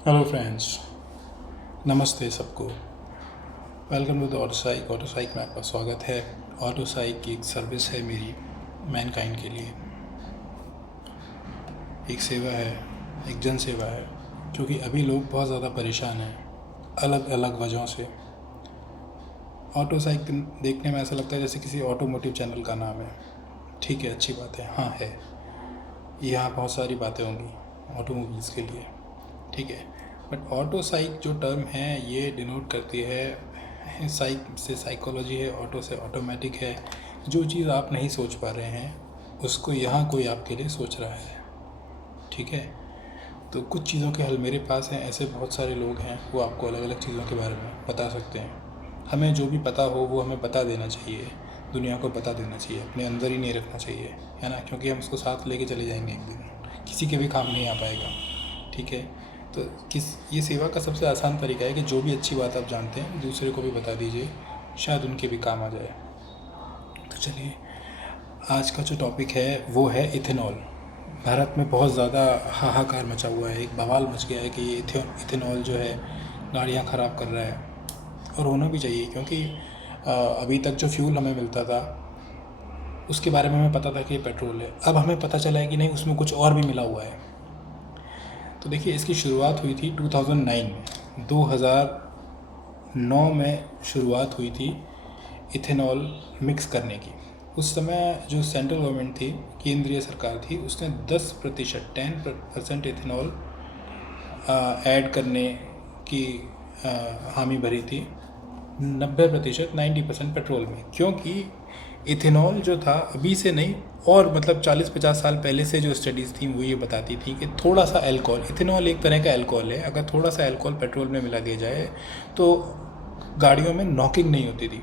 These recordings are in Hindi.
हेलो फ्रेंड्स, नमस्ते सबको। Welcome to the Autosyc. Autosyc में आपका स्वागत है। ऑटोसाइक की एक सर्विस है मेरी मैनकाइंड के लिए, एक सेवा है, एक जन सेवा है। क्योंकि अभी लोग बहुत ज़्यादा परेशान हैं अलग अलग वजहों से। ऑटोसाइक देखने में ऐसा लगता है जैसे किसी ऑटोमोटिव चैनल का नाम है। ठीक है, अच्छी बात है, हाँ है। यहाँ बहुत सारी बातें होंगी ऑटोमोबाइल्स के लिए, ठीक है। बट ऑटो साइक जो टर्म है ये डिनोट करती है, साइक से साइकोलॉजी है, ऑटो से ऑटोमेटिक है। जो चीज़ आप नहीं सोच पा रहे हैं उसको यहाँ कोई आपके लिए सोच रहा है, ठीक है। तो कुछ चीज़ों के हल मेरे पास हैं, ऐसे बहुत सारे लोग हैं वो आपको अलग अलग चीज़ों के बारे में बता सकते हैं। हमें जो भी पता हो वो हमें बता देना चाहिए, दुनिया को बता देना चाहिए, अपने अंदर ही नहीं रखना चाहिए, है ना। क्योंकि हम उसको साथ लेके चले जाएंगे एक दिन, किसी के भी काम नहीं आ पाएगा, ठीक है। तो ये सेवा का सबसे आसान तरीका है कि जो भी अच्छी बात आप जानते हैं दूसरे को भी बता दीजिए, शायद उनके भी काम आ जाए। तो चलिए, आज का जो टॉपिक है वो है इथेनॉल। भारत में बहुत ज़्यादा हाहाकार मचा हुआ है, एक बवाल मच गया है कि ये इथेनॉल जो है गाड़ियाँ ख़राब कर रहा है। और होना भी चाहिए, क्योंकि अभी तक जो फ्यूल हमें मिलता था उसके बारे में हमें पता था कि ये पेट्रोल है। अब हमें पता चला है कि नहीं, उसमें कुछ और भी मिला हुआ है। तो देखिए, इसकी शुरुआत हुई थी 2009 में, 2009 में शुरुआत हुई थी इथेनॉल मिक्स करने की। उस समय जो सेंट्रल गवर्नमेंट थी, केंद्रीय सरकार थी, उसने 10% 10% इथेनॉल ऐड करने की हामी भरी थी। 90% 90% पेट्रोल में, क्योंकि इथेनॉल जो था अभी से नहीं, और मतलब 40-50 साल पहले से जो स्टडीज़ थी वो ये बताती थी कि थोड़ा सा अल्कोहल, इथेनॉल एक तरह का अल्कोहल है, अगर थोड़ा सा अल्कोहल पेट्रोल में मिला दिया जाए तो गाड़ियों में नॉकिंग नहीं होती थी।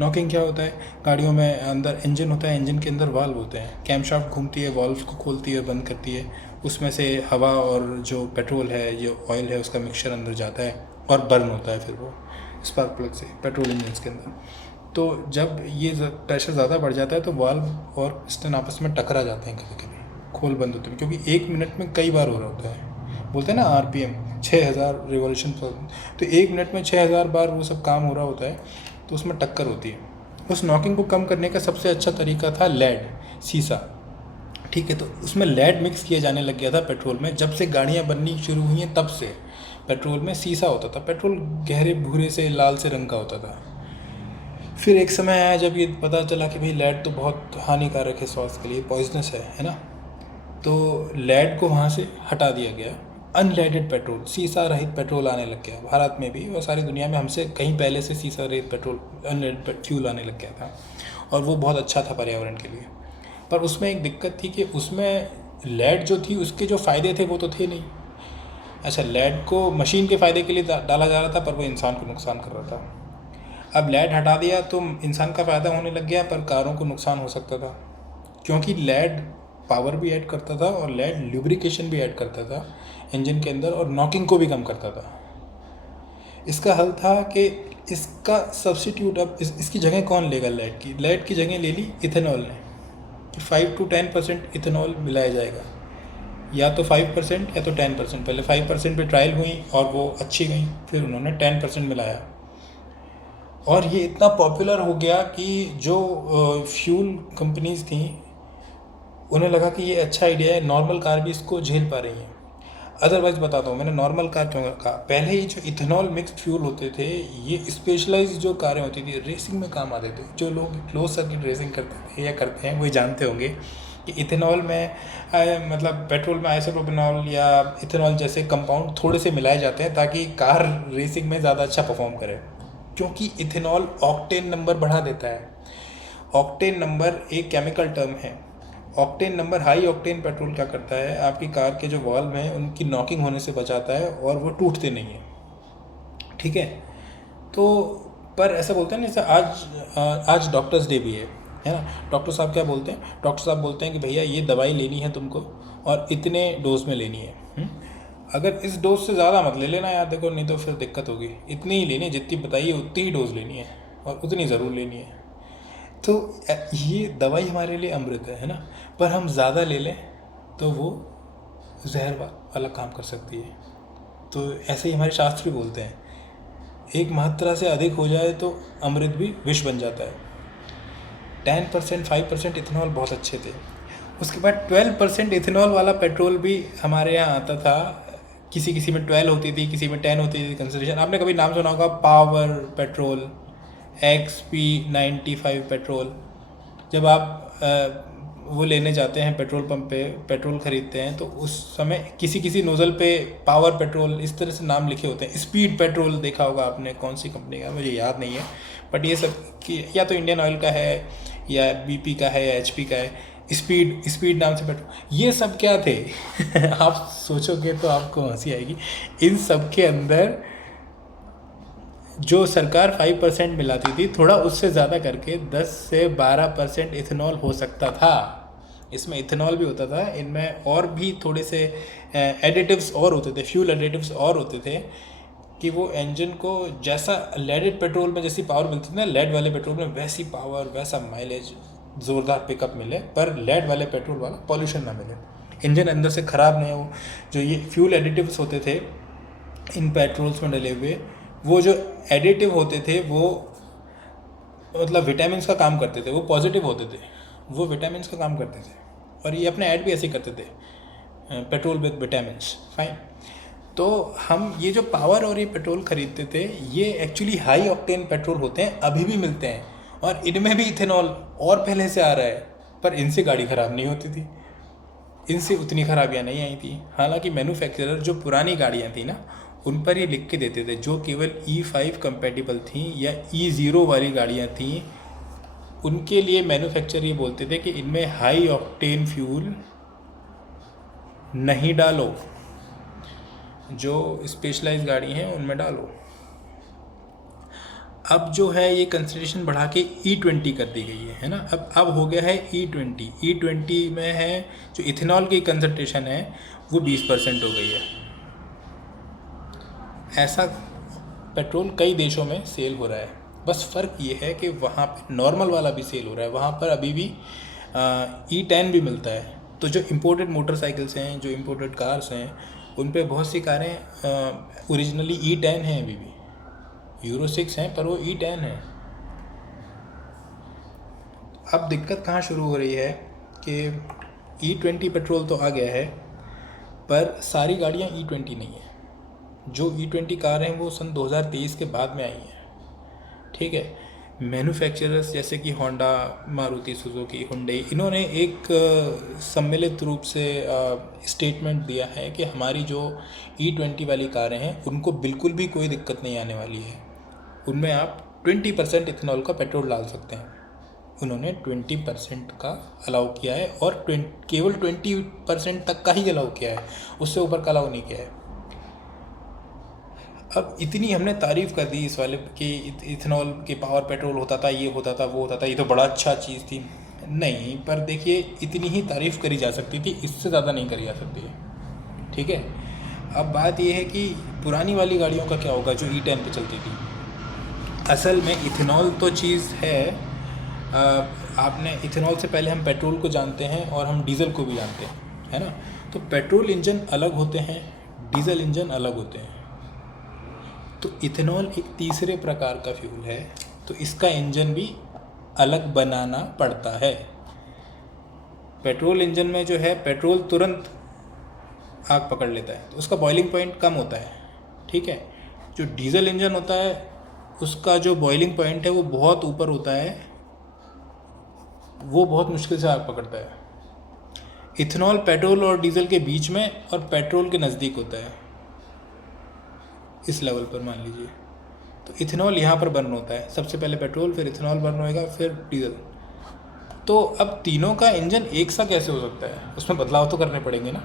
नॉकिंग क्या होता है? गाड़ियों में अंदर इंजन होता है, इंजन के अंदर वाल्व होते हैं, कैमशाफ्ट घूमती है, वाल्व को खोलती है, बंद करती है, उसमें से हवा और जो पेट्रोल है, जो ऑयल है, उसका मिक्सचर अंदर जाता है और बर्न होता है फिर वो स्पार्क प्लग से पेट्रोल इंजन के अंदर। तो जब ये प्रेशर ज़्यादा बढ़ जाता है तो वाल्व और पिस्टन आपस में टकरा जाते हैं, कभी कभी खोल बंद होते हैं, क्योंकि 1 मिनट में कई बार हो रहा होता है। बोलते हैं ना आरपीएम 6000 रिवॉल्यूशन पर, तो 1 मिनट में 6000 बार वो सब काम हो रहा होता है, तो उसमें टक्कर होती है। उस नॉकिंग को कम करने का सबसे अच्छा तरीका था लेड, सीसा, ठीक है। तो उसमें लेड मिक्स किया जाने लग गया था पेट्रोल में। जब से गाड़ियाँ बननी शुरू हुई हैं तब से पेट्रोल में सीसा होता था। पेट्रोल गहरे भूरे से लाल से रंग का होता था। फिर एक समय आया जब ये पता चला कि भाई लेड तो बहुत हानिकारक है, स्वास्थ्य के लिए पॉइजनस है ना। तो लेड को वहाँ से हटा दिया गया, अनलेडेड पेट्रोल, सीसा रहित पेट्रोल आने लग गया भारत में भी, और सारी दुनिया में हमसे कहीं पहले से सीसा रहित पेट्रोल, अनलेडेड फ्यूल आने लग गया था। और वो बहुत अच्छा था पर्यावरण के लिए। पर उसमें एक दिक्कत थी कि उसमें लेड जो थी उसके जो फ़ायदे थे वो तो थे नहीं। अच्छा, लेड को मशीन के फ़ायदे के लिए डाला जा रहा था, पर वो इंसान को नुकसान कर रहा था। अब लेड हटा दिया तो इंसान का फ़ायदा होने लग गया, पर कारों को नुकसान हो सकता था, क्योंकि लेड पावर भी ऐड करता था और लेड ल्यूब्रिकेशन भी ऐड करता था इंजन के अंदर, और नॉकिंग को भी कम करता था। इसका हल था कि इसका सब्सिट्यूट, अब इसकी जगह कौन लेगा? लेड की जगह ले ली इथेनॉल ने, 5 to 10% इथेनॉल मिलाया जाएगा, या तो 5% या तो 10%। पहले 5% पे ट्रायल हुई और वो अच्छी गई, फिर उन्होंने 10% मिलाया, और ये इतना पॉपुलर हो गया कि जो फ्यूल कंपनीज थी उन्हें लगा कि ये अच्छा आइडिया है, नॉर्मल कार भी इसको झेल पा रही हैं। अदरवाइज़ बताता हूँ मैंने नॉर्मल कार क्यों कहा। पहले ये जो इथेनॉल मिक्स्ड फ्यूल होते थे, ये स्पेशलाइज जो कारें होती थी, रेसिंग में काम आते थे। जो लोग क्लोज सर्किट रेसिंग करते थे या करते हैं वही जानते होंगे कि इथेनॉल में मतलब पेट्रोल में आइसोप्रोपेनॉल या इथेनॉल जैसे कंपाउंड थोड़े से मिलाए जाते हैं ताकि कार रेसिंग में ज़्यादा अच्छा परफॉर्म करे, क्योंकि इथेनॉल ऑक्टेन नंबर बढ़ा देता है। ऑक्टेन नंबर एक केमिकल टर्म है। Octane number, high octane petrol क्या करता है, आपकी कार के जो वाल्व हैं उनकी नॉकिंग होने से बचाता है और वो टूटते नहीं हैं, ठीक है। तो पर ऐसा बोलते हैं ना, जैसे आज डॉक्टर्स डे भी है ना। डॉक्टर साहब क्या बोलते हैं? डॉक्टर साहब बोलते हैं कि भैया ये दवाई लेनी है तुमको और इतने डोज में लेनी है। अगर इस डोज से ज़्यादा मत ले लेना यार, देखो नहीं तो फिर दिक्कत होगी। इतनी ही लेनी है, जितनी बताइए उतनी ही डोज लेनी है, और उतनी ज़रूर लेनी है। तो ये दवाई हमारे लिए अमृत है ना। पर हम ज़्यादा ले लें तो वो जहर वाला काम कर सकती है। तो ऐसे ही हमारे शास्त्र भी बोलते हैं, एक मात्रा से अधिक हो जाए तो अमृत भी विष बन जाता है। 10% 5% इथेनॉल बहुत अच्छे थे। उसके बाद 12% इथेनॉल वाला पेट्रोल भी हमारे यहाँ आता था। किसी किसी में 12 होती थी, किसी में 10 होती थी कंसंट्रेशन। आपने कभी नाम सुना होगा पावर पेट्रोल, XP95 पेट्रोल। जब आप वो लेने जाते हैं पेट्रोल पंप पे, पेट्रोल ख़रीदते हैं, तो उस समय किसी किसी नोज़ल पे पावर पेट्रोल इस तरह से नाम लिखे होते हैं। स्पीड पेट्रोल देखा होगा आपने, कौन सी कंपनी का मुझे याद नहीं है, बट ये सब कि या तो इंडियन ऑयल का है या BP का है या HP का है। स्पीड नाम से पेट्रोल, ये सब क्या थे? आप सोचोगे तो आपको हंसी आएगी। इन सब के अंदर जो सरकार 5% मिलाती थी, थोड़ा उससे ज़्यादा करके 10 से 12% इथेनॉल हो सकता था। इसमें इथेनॉल भी होता था, इनमें और भी थोड़े से एडिटिव्स और होते थे, फ्यूल एडिटिव्स और होते थे कि वो इंजन को जैसा लेडेड पेट्रोल में जैसी पावर मिलती थी ना, लेड वाले पेट्रोल में वैसी पावर, वैसा माइलेज, ज़ोरदार पिकअप मिले, पर लेड वाले पेट्रोल वाला पॉल्यूशन ना मिले, इंजन अंदर से ख़राब नहीं हो। जो ये फ्यूल एडिटिव्स होते थे इन पेट्रोल्स में डले हुए, वो जो एडिटिव होते थे वो मतलब विटामिन का काम करते थे, वो पॉजिटिव होते थे, वो विटामिन का काम करते थे। और ये अपने ऐड भी ऐसे ही करते थे, पेट्रोल विद विटामिन। फाइन। तो हम ये जो पावर और ये पेट्रोल ख़रीदते थे, ये एक्चुअली हाई ऑक्टेन पेट्रोल होते हैं, अभी भी मिलते हैं, और इनमें भी इथेनॉल और पहले से आ रहा है, पर इनसे गाड़ी ख़राब नहीं होती थी, इनसे उतनी खराबियाँ नहीं आई थी। हालांकि मैन्युफैक्चरर जो पुरानी गाड़ियाँ थी ना, उन पर ये लिख के देते थे, जो केवल E5 कंपेटिबल थी या E0 वाली गाड़ियाँ थी, उनके लिए मैन्युफैक्चरर ये बोलते थे कि इनमें हाई ऑक्टेन फ्यूल नहीं डालो, जो स्पेशलाइज्ड गाड़ी हैं उनमें डालो। अब जो है ये कंसिडरेशन बढ़ा के E20 कर दी गई है ना। अब हो गया है E20 में है जो इथेनॉल की कंसंट्रेशन है वो 20% हो गई है। ऐसा पेट्रोल कई देशों में सेल हो रहा है, बस फ़र्क ये है कि वहाँ पर नॉर्मल वाला भी सेल हो रहा है, वहाँ पर अभी भी E10 भी मिलता है। तो जो इम्पोर्टेड मोटरसाइकिल्स हैं, जो इम्पोर्टेड कार्स हैं, उन पे बहुत सी कारें ओरिजिनली E10 हैं, अभी भी यूरो 6 हैं, पर वो E10 है। अब दिक्कत कहाँ शुरू हो रही है कि E20 पेट्रोल तो आ गया है, पर सारी गाड़ियाँ E20 नहीं है। जो E20 कार हैं वो सन 2023 के बाद में आई हैं, ठीक है। मैन्युफैक्चरर्स जैसे कि होंडा, मारुति सुजुकी, हुंडई, इन्होंने एक सम्मिलित रूप से स्टेटमेंट दिया है कि हमारी जो E20 वाली कारें हैं उनको बिल्कुल भी कोई दिक्कत नहीं आने वाली है। उनमें आप 20% इथेनॉल का पेट्रोल डाल सकते हैं। उन्होंने 20% का अलाउ किया है, और केवल 20% तक का ही अलाउ किया है, उससे ऊपर का अलाउ नहीं किया है। अब इतनी हमने तारीफ़ कर दी इस वाले कि इथेनॉल के पावर पेट्रोल होता था, ये होता था, वो होता था, ये तो बड़ा अच्छा चीज़ थी। नहीं, पर देखिए इतनी ही तारीफ़ करी जा सकती थी, इससे ज़्यादा नहीं करी जा सकती है, ठीक है। अब बात ये है कि पुरानी वाली गाड़ियों का क्या होगा जो E10 पे चलती थी। असल में इथेनॉल तो चीज़ है, आपने इथेनॉल से पहले हम पेट्रोल को जानते हैं और हम डीज़ल को भी जानते हैं, है ना। तो पेट्रोल इंजन अलग होते हैं, डीज़ल इंजन अलग होते हैं। तो इथेनॉल एक तीसरे प्रकार का फ्यूल है, तो इसका इंजन भी अलग बनाना पड़ता है। पेट्रोल इंजन में जो है पेट्रोल तुरंत आग पकड़ लेता है, तो उसका बॉइलिंग पॉइंट कम होता है, ठीक है। जो डीज़ल इंजन होता है उसका जो बॉइलिंग पॉइंट है वो बहुत ऊपर होता है, वो बहुत मुश्किल से आग पकड़ता है। इथेनॉल पेट्रोल और डीज़ल के बीच में और पेट्रोल के नज़दीक होता है, इस लेवल पर मान लीजिए। तो इथेनॉल यहाँ पर बर्न होता है, सबसे पहले पेट्रोल, फिर इथेनॉल बर्न होएगा, फिर डीज़ल। तो अब तीनों का इंजन एक सा कैसे हो सकता है, उसमें बदलाव तो करने पड़ेंगे ना।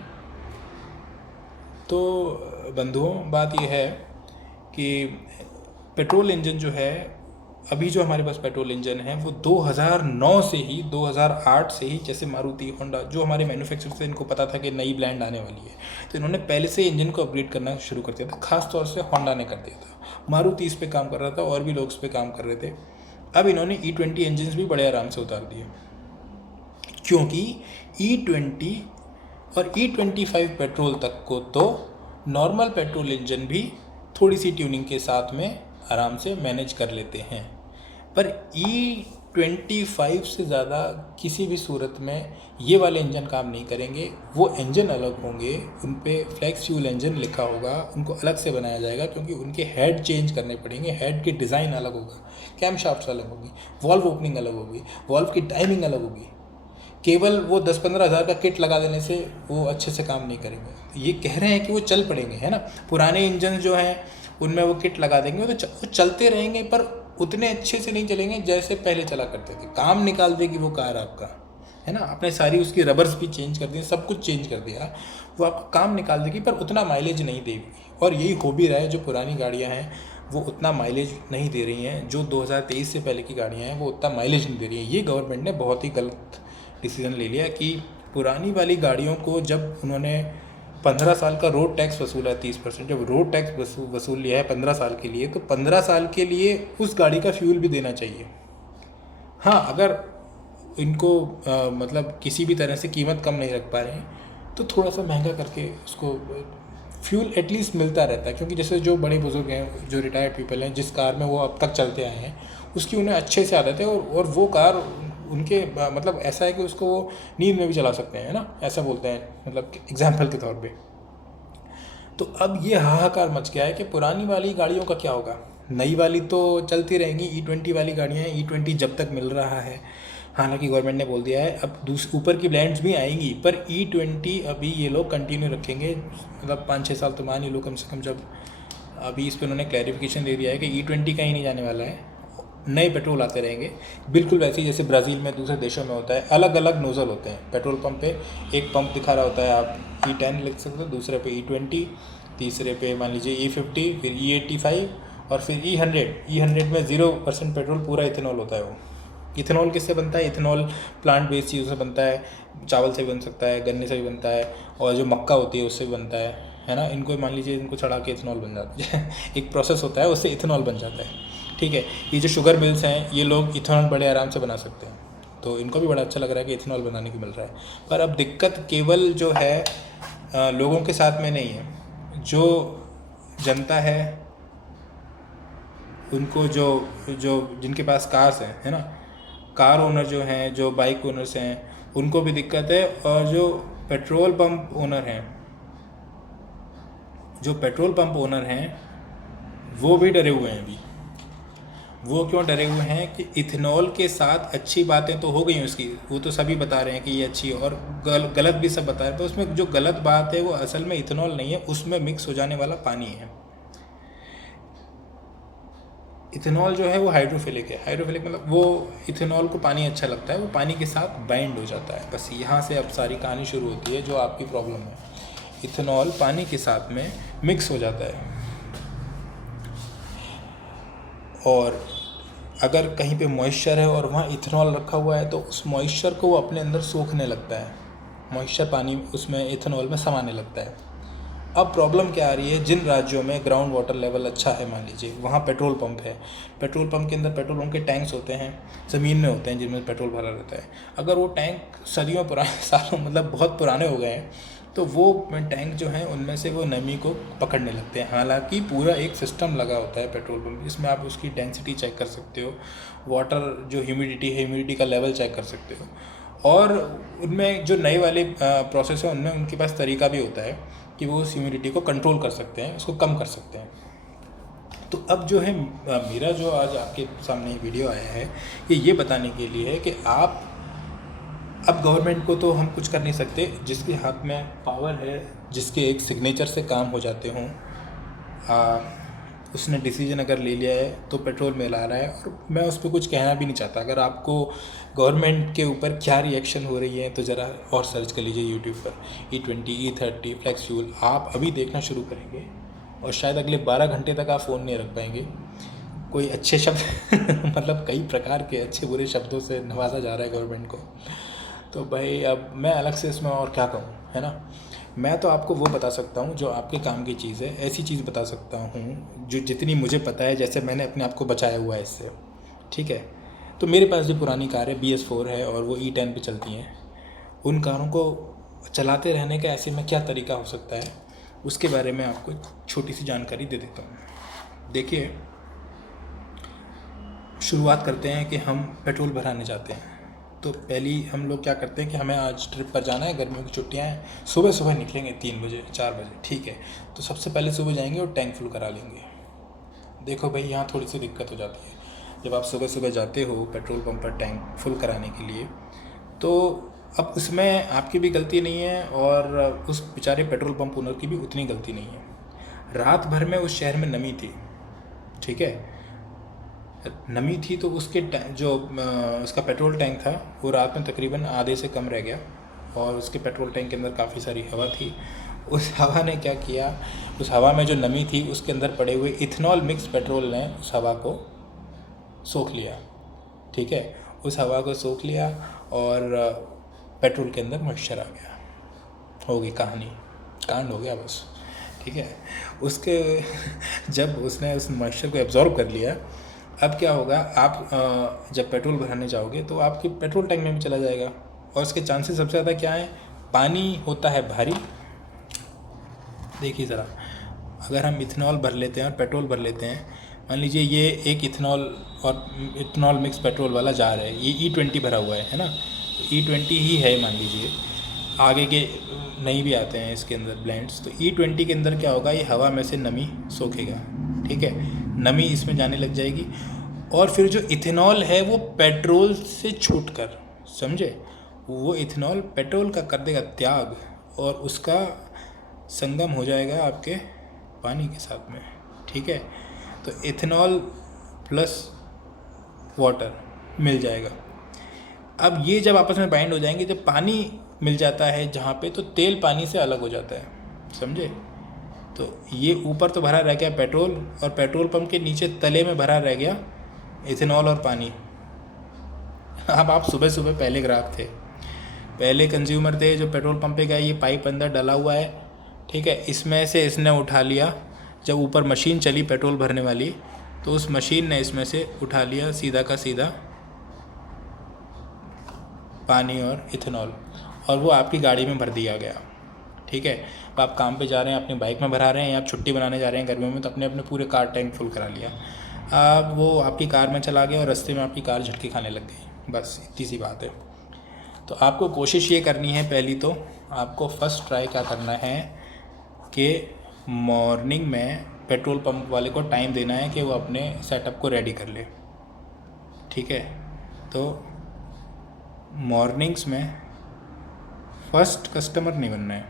तो बंधुओं, बात यह है कि पेट्रोल इंजन जो है, अभी जो हमारे पास पेट्रोल इंजन है वो 2009 से ही, 2008 से ही, जैसे मारुति, होंडा जो हमारे मैन्युफैक्चरर थे, इनको पता था कि नई ब्रांड आने वाली है, तो इन्होंने पहले से इंजन को अपग्रेड करना शुरू कर दिया था। ख़ास तौर से होंडा ने कर दिया था, मारुति इस पे काम कर रहा था, और भी लोग इस पे काम कर रहे थे। अब इन्होंने E20 इंजन भी बड़े आराम से उतार दिए, क्योंकि E20 और E25 पेट्रोल तक को तो नॉर्मल पेट्रोल इंजन भी थोड़ी सी ट्यूनिंग के साथ में आराम से मैनेज कर लेते हैं। पर E25 से ज़्यादा किसी भी सूरत में ये वाले इंजन काम नहीं करेंगे। वो इंजन अलग होंगे, उन पे फ्लेक्स फ्यूल इंजन लिखा होगा, उनको अलग से बनाया जाएगा क्योंकि उनके हेड चेंज करने पड़ेंगे। हेड की डिज़ाइन अलग होगा, कैम शाफ्ट्स अलग होगी, वॉल्व ओपनिंग अलग होगी, वॉल्व की टाइमिंग अलग होगी। केवल वो 10-15 हज़ार का किट लगा देने से वो अच्छे से काम नहीं करेंगे। ये कह रहे हैं कि वो चल पड़ेंगे, है ना। पुराने इंजन जो हैं उनमें वो किट लगा देंगे तो वो चलते रहेंगे, पर उतने अच्छे से नहीं चलेंगे जैसे पहले चला करते थे। काम निकाल देगी वो कार आपका, है ना। आपने सारी उसकी रबर्स भी चेंज कर दी, सब कुछ चेंज कर दिया, वो आपका काम निकाल देगी पर उतना माइलेज नहीं देगी। और यही हो भी रहा है, जो पुरानी गाड़ियाँ हैं वो उतना माइलेज नहीं दे रही हैं। जो 2023 से पहले की गाड़ियाँ हैं वो उतना माइलेज नहीं दे रही हैं। ये गवर्नमेंट ने बहुत ही गलत डिसीज़न ले लिया कि पुरानी वाली गाड़ियों को जब उन्होंने 15 साल का रोड टैक्स वसूला है 30%, जब रोड टैक्स वसूल लिया है 15 साल के लिए, तो 15 साल के लिए उस गाड़ी का फ्यूल भी देना चाहिए। हाँ, अगर इनको मतलब किसी भी तरह से कीमत कम नहीं रख पा रहे हैं तो थोड़ा सा महंगा करके उसको फ्यूल एटलीस्ट मिलता रहता है। क्योंकि जैसे जो बड़े बुजुर्ग हैं, जो रिटायर्ड पीपल हैं, जिस कार में वो अब तक चलते आए हैं उसकी उन्हें अच्छे से आदत है, और वो कार उनके मतलब ऐसा है कि उसको वो नींद में भी चला सकते हैं, है ना, ऐसा बोलते हैं, मतलब एग्जाम्पल के तौर पे। तो अब ये हाहाकार मच गया है कि पुरानी वाली गाड़ियों का क्या होगा। नई वाली तो चलती रहेंगी, E20 वाली गाड़ियाँ हैं, E20 जब तक मिल रहा है। हालांकि गवर्नमेंट ने बोल दिया है अब ऊपर की ब्रांड्स भी आएंगी, पर E20 अभी ये लोग कंटिन्यू रखेंगे, मतलब 5-6 साल तो मान ही लो कम से कम। जब अभी इस पर उन्होंने क्लैरिफिकेशन दे दिया है कि E20 कहीं नहीं जाने वाला है, नए पेट्रोल आते रहेंगे। बिल्कुल वैसे ही जैसे ब्राज़ील में, दूसरे देशों में होता है, अलग अलग नोज़ल होते हैं पेट्रोल पंप पे। एक पंप दिखा रहा होता है, आप E10 लिख सकते हो, दूसरे पे E20, तीसरे पे मान लीजिए E50, फिर E85 और फिर E100 में 0% पेट्रोल, पूरा इथेनॉल होता है। वो इथेनॉल किससे बनता है? इथेनॉल प्लांट बेस्ड चीज़ों से बनता है, चावल से भी बन सकता है, गन्ने से भी बनता है, और जो मक्का होती है उससे भी बनता है ना। इनको मान लीजिए इनको चढ़ा के इथेनॉल बन जाता है एक प्रोसेस होता है, उससे इथेनॉल बन जाता है, ठीक है। ये जो शुगर मिल्स हैं ये लोग इथेनॉल बड़े आराम से बना सकते हैं, तो इनको भी बड़ा अच्छा लग रहा है कि इथेनॉल बनाने को मिल रहा है। पर अब दिक्कत केवल जो है लोगों के साथ में नहीं है, जो जनता है उनको, जो जिनके पास कार्स हैं, है ना, कार ओनर जो हैं, जो बाइक ओनर्स हैं, उनको भी दिक्कत है। और जो पेट्रोल पंप ओनर हैं वो भी डरे हुए हैं अभी। वो क्यों डरे हुए हैं कि इथेनॉल के साथ अच्छी बातें तो हो गई हैं उसकी, वो तो सभी बता रहे हैं कि ये अच्छी है, और गलत भी सब बता रहे हैं। तो उसमें जो गलत बात है वो असल में इथेनॉल नहीं है, उसमें मिक्स हो जाने वाला पानी है। इथेनॉल जो है वो हाइड्रोफिलिक है। हाइड्रोफिलिक मतलब वो इथेनॉल को पानी अच्छा लगता है, वो पानी के साथ बाइंड हो जाता है। बस यहाँ से अब सारी कहानी शुरू होती है जो आपकी प्रॉब्लम है। इथेनॉल पानी के साथ में मिक्स हो जाता है, और अगर कहीं पे मॉइस्चर है और वहाँ इथेनॉल रखा हुआ है तो उस मॉइस्चर को वो अपने अंदर सोखने लगता है, मॉइस्चर पानी उसमें इथेनॉल में समाने लगता है। अब प्रॉब्लम क्या आ रही है, जिन राज्यों में ग्राउंड वाटर लेवल अच्छा है, मान लीजिए वहाँ पेट्रोल पंप है, पेट्रोल पंप के अंदर पेट्रोल पंप के टैंक्स होते हैं, ज़मीन में होते हैं जिनमें पेट्रोल भरा रहता है। अगर वो टैंक सदियों पुराने सालों मतलब बहुत पुराने हो गए हैं तो वो टैंक जो हैं उनमें से वो नमी को पकड़ने लगते हैं। हालांकि पूरा एक सिस्टम लगा होता है पेट्रोल पंप, जिसमें आप उसकी डेंसिटी चेक कर सकते हो, वाटर जो ह्यूमिडिटी है, ह्यूमिडिटी का लेवल चेक कर सकते हो। और उनमें जो नए वाले प्रोसेस है उनमें उनके पास तरीका भी होता है कि वो उस ह्यूमिडिटी को कंट्रोल कर सकते हैं, उसको कम कर सकते हैं। तो अब जो है मेरा जो आज आपके सामने वीडियो आया है ये बताने के लिए है कि आप, अब गवर्नमेंट को तो हम कुछ कर नहीं सकते, जिसके हाथ में पावर है, जिसके एक सिग्नेचर से काम हो जाते हों, उसने डिसीजन अगर ले लिया है तो पेट्रोल में ला रहा है, और मैं उस पर कुछ कहना भी नहीं चाहता। अगर आपको गवर्नमेंट के ऊपर क्या रिएक्शन हो रही है तो ज़रा और सर्च कर लीजिए यूट्यूब पर, E20, E30 फ्लेक्स फ्यूल। आप अभी देखना शुरू करेंगे और शायद अगले 12 घंटे तक आप फ़ोन नहीं रख पाएंगे। कोई अच्छे शब्द मतलब कई प्रकार के अच्छे बुरे शब्दों से नवाजा जा रहा है गवर्नमेंट को। तो भाई अब मैं अलग से इसमें और क्या कहूँ, है ना। मैं तो आपको वो बता सकता हूँ जो आपके काम की चीज़ है, ऐसी चीज़ बता सकता हूँ जो जितनी मुझे पता है, जैसे मैंने अपने आप को बचाया हुआ है इससे, ठीक है। तो मेरे पास जो पुरानी कार है BS4 है और वो E10 पे चलती हैं, उन कारों को चलाते रहने का ऐसे में क्या तरीका हो सकता है उसके बारे में आपको छोटी सी जानकारी दे देता हूँ। देखिए, शुरुआत करते हैं कि हम पेट्रोल भराने जाते हैं। तो पहली हम लोग क्या करते हैं कि हमें आज ट्रिप पर जाना है, गर्मियों की छुट्टियां हैं, सुबह सुबह निकलेंगे 3 बजे 4 बजे, ठीक है। तो सबसे पहले सुबह जाएंगे और टैंक फुल करा लेंगे। देखो भाई, यहाँ थोड़ी सी दिक्कत हो जाती है। जब आप सुबह सुबह जाते हो पेट्रोल पंप पर टैंक फुल कराने के लिए, तो अब उसमें आपकी भी गलती नहीं है और उस बेचारे पेट्रोल पंप ओनर की भी उतनी गलती नहीं है। रात भर में उस शहर में नमी थी, ठीक है। नमी थी तो उसके जो उसका पेट्रोल टैंक था वो रात में तकरीबन आधे से कम रह गया और उसके पेट्रोल टैंक के अंदर काफ़ी सारी हवा थी। उस हवा ने क्या किया, उस हवा में जो नमी थी उसके अंदर पड़े हुए इथेनॉल मिक्स पेट्रोल ने उस हवा को सोख लिया, ठीक है। उस हवा को सोख लिया और पेट्रोल के अंदर मॉइस्चर आ गया। हो गई कहानी, कांड हो गया बस, ठीक है। उसके जब उसने उस मॉइस्चर को एब्जॉर्ब कर लिया, अब क्या होगा, आप जब पेट्रोल भराने जाओगे तो आपके पेट्रोल टैंक में भी चला जाएगा और उसके चांसेस सबसे ज़्यादा क्या है, पानी होता है भारी। देखिए ज़रा, अगर हम इथेनॉल भर लेते हैं और पेट्रोल भर लेते हैं, मान लीजिए ये एक इथेनॉल मिक्स पेट्रोल वाला जा रहा है, ये E20 भरा हुआ है ना, तो E20 ही है मान लीजिए, आगे के नहीं भी आते हैं इसके अंदर ब्लेंड्स। तो E20 के अंदर क्या होगा, ये हवा में से नमी सोखेगा, ठीक है। नमी इसमें जाने लग जाएगी और फिर जो इथेनॉल है वो पेट्रोल से छूटकर, समझे, वो इथेनॉल पेट्रोल का कर देगा त्याग और उसका संगम हो जाएगा आपके पानी के साथ में, ठीक है। तो इथेनॉल प्लस वाटर मिल जाएगा। अब ये जब आपस में बाइंड हो जाएंगे, जब पानी मिल जाता है जहाँ पे, तो तेल पानी से अलग हो जाता है, समझे। तो ये ऊपर तो भरा रह गया पेट्रोल और पेट्रोल पंप के नीचे तले में भरा रह गया इथेनॉल और पानी। अब आप सुबह सुबह पहले ग्राहक थे, पहले कंज्यूमर थे जो पेट्रोल पंप पे गए, ये पाइप अंदर डला हुआ है, ठीक है, इसमें से इसने उठा लिया। जब ऊपर मशीन चली पेट्रोल भरने वाली, तो उस मशीन ने इसमें से उठा लिया सीधा का सीधा पानी और इथेनॉल और वो आपकी गाड़ी में भर दिया गया, ठीक है। अब आप काम पे जा रहे हैं, अपनी बाइक में भरा रहे हैं, या आप छुट्टी बनाने जा रहे हैं गर्मियों में, तो अपने अपने पूरे कार टैंक फुल करा लिया। अब वो आपकी कार में चला गया और रास्ते में आपकी कार झटके खाने लग गई, बस इतनी सी बात है। तो आपको कोशिश ये करनी है, पहली तो आपको फर्स्ट ट्राई क्या करना है कि मॉर्निंग में पेट्रोल पंप वाले को टाइम देना है कि वो अपने सेटअप को रेडी कर ले, ठीक है। तो मॉर्निंग्स में फर्स्ट कस्टमर नहीं बनना है,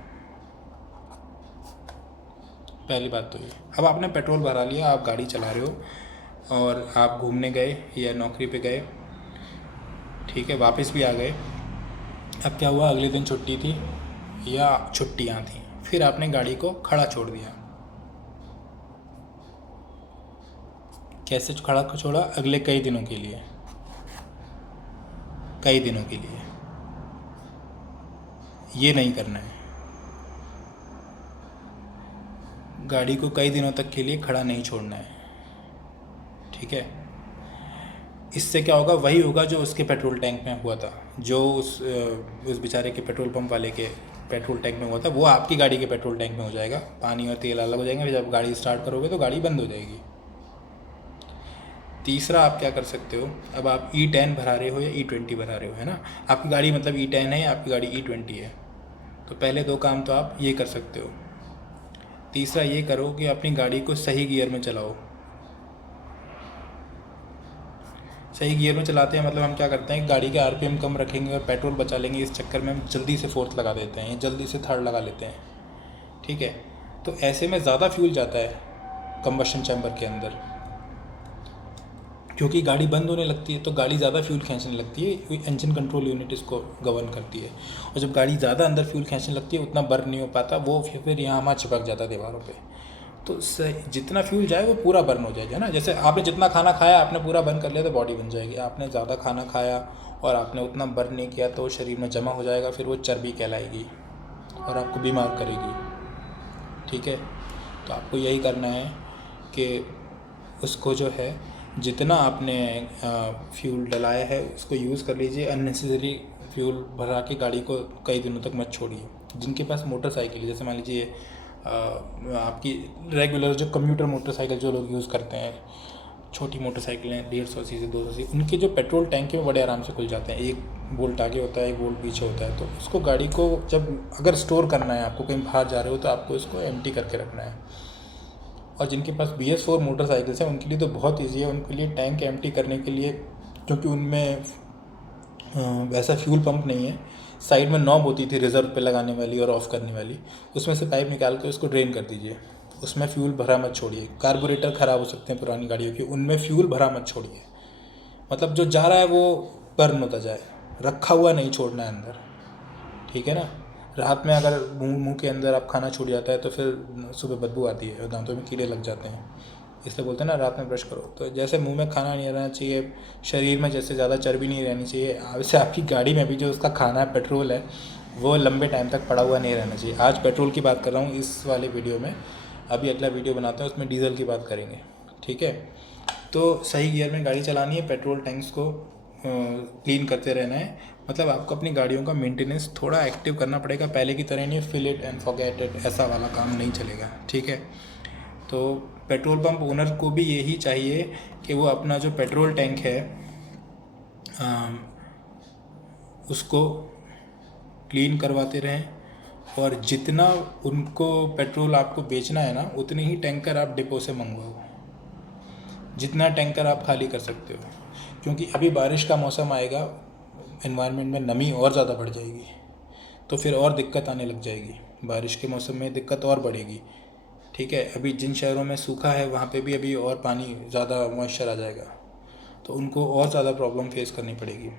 पहली बात तो ये। अब आपने पेट्रोल भरा लिया, आप गाड़ी चला रहे हो और आप घूमने गए या नौकरी पे गए, ठीक है, वापस भी आ गए। अब क्या हुआ, अगले दिन छुट्टी थी या छुट्टियां थी, फिर आपने गाड़ी को खड़ा छोड़ दिया। कैसे खड़ा छोड़ा, अगले कई दिनों के लिए, कई दिनों के लिए। ये नहीं करना है, गाड़ी को कई दिनों तक के लिए खड़ा नहीं छोड़ना है, ठीक है। इससे क्या होगा, वही होगा जो उसके पेट्रोल टैंक में हुआ था, जो उस बेचारे के पेट्रोल पंप वाले के पेट्रोल टैंक में हुआ था, वो आपकी गाड़ी के पेट्रोल टैंक में हो जाएगा। पानी और तेल अलग हो जाएंगे, फिर जब गाड़ी स्टार्ट करोगे तो गाड़ी बंद हो जाएगी। तीसरा आप क्या कर सकते हो, अब आप E10 भरा रहे हो या E20 भरा रहे हो, है ना, आपकी गाड़ी मतलब E10 है, आपकी गाड़ी E20 है, तो पहले दो काम तो आप ये कर सकते हो। तीसरा ये करो कि अपनी गाड़ी को सही गियर में चलाओ। सही गियर में चलाते हैं मतलब हम क्या करते हैं, गाड़ी के RPM कम रखेंगे और पेट्रोल बचा लेंगे, इस चक्कर में हम जल्दी से फोर्थ लगा देते हैं, जल्दी से थर्ड लगा लेते हैं, ठीक है। तो ऐसे में ज़्यादा फ्यूल जाता है कंबशन चैम्बर के अंदर, क्योंकि गाड़ी बंद होने लगती है तो गाड़ी ज़्यादा फ्यूल खींचने लगती है, इंजन कंट्रोल यूनिट इसको गवर्न करती है। और जब गाड़ी ज़्यादा अंदर फ्यूल खींचने लगती है उतना बर्न नहीं हो पाता, वो फिर यहाँ वहाँ चिपक जाता है दीवारों पे। तो जितना फ्यूल जाए वो पूरा बर्न हो जाएगा ना। जैसे आपने जितना खाना खाया आपने पूरा बर्न कर लिया तो बॉडी बन जाएगी, आपने ज़्यादा खाना खाया और आपने उतना बर्न नहीं किया तो शरीर में जमा हो जाएगा, फिर वो चर्बी कहलाएगी और आपको बीमार करेगी, ठीक है। तो आपको यही करना है कि उसको जो है जितना आपने फ्यूल डलाया है उसको यूज़ कर लीजिए, अननेसेसरी फ्यूल भरा के गाड़ी को कई दिनों तक मत छोड़िए। जिनके पास मोटरसाइकिल, जैसे मान लीजिए आपकी रेगुलर जो कम्यूटर मोटरसाइकिल जो लोग यूज़ करते हैं, छोटी मोटरसाइकिलें 150 सीसी 200 सीसी, उनके जो पेट्रोल टैंक है वो बड़े आराम से खुल जाते हैं। 1 बोल्ट आगे होता है, 1 बोल्ट पीछे होता है। तो उसको गाड़ी को जब अगर स्टोर करना है, आपको कहीं बाहर जा रहे हो, तो आपको इसको एम्प्टी करके रखना है। और जिनके पास BS4 मोटरसाइकिल्स हैं उनके लिए तो बहुत ईजी है। उनके लिए टैंक एम्प्टी करने के लिए, क्योंकि उनमें वैसा फ्यूल पंप नहीं है, साइड में नॉब होती थी रिज़र्व पे लगाने वाली और ऑफ़ करने वाली, उसमें से पाइप निकाल के उसको ड्रेन कर दीजिए। उसमें फ्यूल भरा मत छोड़िए। कार्बोरेटर ख़राब हो सकते हैं पुरानी गाड़ियों के, उनमें फ्यूल भरा मत छोड़िए। मतलब जो जा रहा है वो बर्न होता जाए, रखा हुआ नहीं छोड़ना है अंदर, ठीक है ना। रात में अगर मुंह के अंदर आप खाना छूट जाता है तो फिर सुबह बदबू आती है और दांतों में कीड़े लग जाते हैं। इसलिए बोलते हैं ना रात में ब्रश करो। तो जैसे मुंह में खाना नहीं रहना चाहिए, शरीर में जैसे ज़्यादा चर्बी नहीं रहनी चाहिए, वैसे आपकी गाड़ी में भी जो उसका खाना है, पेट्रोल है, वो लंबे टाइम तक पड़ा हुआ नहीं रहना चाहिए। आज पेट्रोल की बात कर रहा हूँ इस वाले वीडियो में, अभी अगला वीडियो बनाते हैं उसमें डीजल की बात करेंगे, ठीक है। तो सही गियर में गाड़ी चलानी है, पेट्रोल टैंक्स को क्लीन करते रहना है। मतलब आपको अपनी गाड़ियों का मेंटेनेंस थोड़ा एक्टिव करना पड़ेगा, पहले की तरह नहीं fill it and forget it, ऐसा वाला काम नहीं चलेगा, ठीक है। तो पेट्रोल पंप ओनर को भी यही चाहिए कि वो अपना जो पेट्रोल टैंक है उसको क्लीन करवाते रहें। और जितना उनको पेट्रोल आपको बेचना है ना, उतने ही टैंकर आप डिपो से मंगवाओ, जितना टैंकर आप खाली कर सकते हो। क्योंकि अभी बारिश का मौसम आएगा, एनवायरनमेंट में नमी और ज़्यादा बढ़ जाएगी, तो फिर और दिक्कत आने लग जाएगी। बारिश के मौसम में दिक्कत और बढ़ेगी, ठीक है। अभी जिन शहरों में सूखा है वहाँ पे भी अभी और पानी ज़्यादा मॉइस्चर आ जाएगा, तो उनको और ज़्यादा प्रॉब्लम फेस करनी पड़ेगी,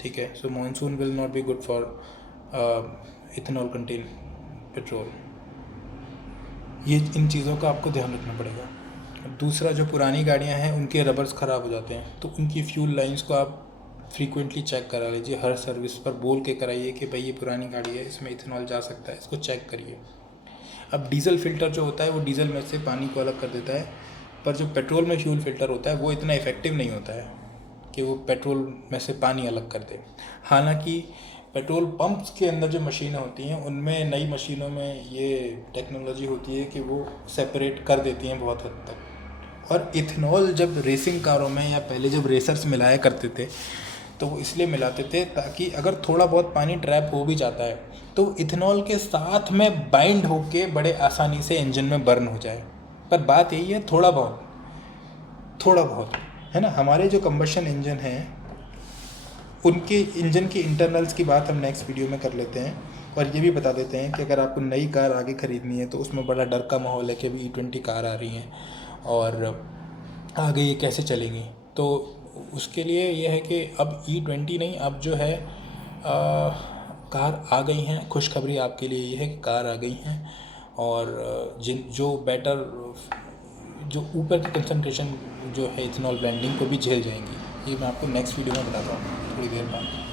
ठीक है। So monsoon will not be good for ethanol content petrol. ये इन चीज़ों का आपको ध्यान रखना पड़ेगा। दूसरा, जो पुरानी गाड़ियाँ हैं उनके रबर्स ख़राब हो जाते हैं, तो उनकी फ्यूल लाइंस को आप फ्रीक्वेंटली चेक करा लीजिए। हर सर्विस पर बोल के कराइए कि भाई ये पुरानी गाड़ी है, इसमें इथेनॉल जा सकता है, इसको चेक करिए। अब डीजल फ़िल्टर जो होता है वो डीजल में से पानी को अलग कर देता है, पर जो पेट्रोल में फ्यूल फ़िल्टर होता है वो इतना इफ़ेक्टिव नहीं होता है कि वो पेट्रोल में से पानी अलग कर दे। हालांकि पेट्रोल पंप्स के अंदर जो मशीनें होती हैं उनमें, नई मशीनों में ये टेक्नोलॉजी होती है कि वो सेपरेट कर देती हैं बहुत हद तक। और इथेनॉल जब रेसिंग कारों में, या पहले जब रेसर्स मिलाया करते थे, तो वो इसलिए मिलाते थे ताकि अगर थोड़ा बहुत पानी ट्रैप हो भी जाता है तो इथेनॉल के साथ में बाइंड होके बड़े आसानी से इंजन में बर्न हो जाए। पर बात यही है, थोड़ा बहुत है ना। हमारे जो कंबशन इंजन हैं उनके इंजन के इंटरनल्स की बात हम नेक्स्ट वीडियो में कर लेते हैं। और ये भी बता देते हैं कि अगर आपको नई कार आगे ख़रीदनी है तो उसमें बड़ा डर का माहौल है कि अभी E20 कार आ रही हैं और आगे ये कैसे चलेंगी। तो उसके लिए ये है कि अब E20 नहीं, अब जो है कार आ गई हैं। खुशखबरी आपके लिए ये है कि कार आ गई हैं, और जो बेटर, जो ऊपर की कंसंट्रेशन जो है इथेनॉल ब्लेंडिंग को भी झेल जाएंगी। ये मैं आपको नेक्स्ट वीडियो में बताता हूँ थोड़ी देर बाद।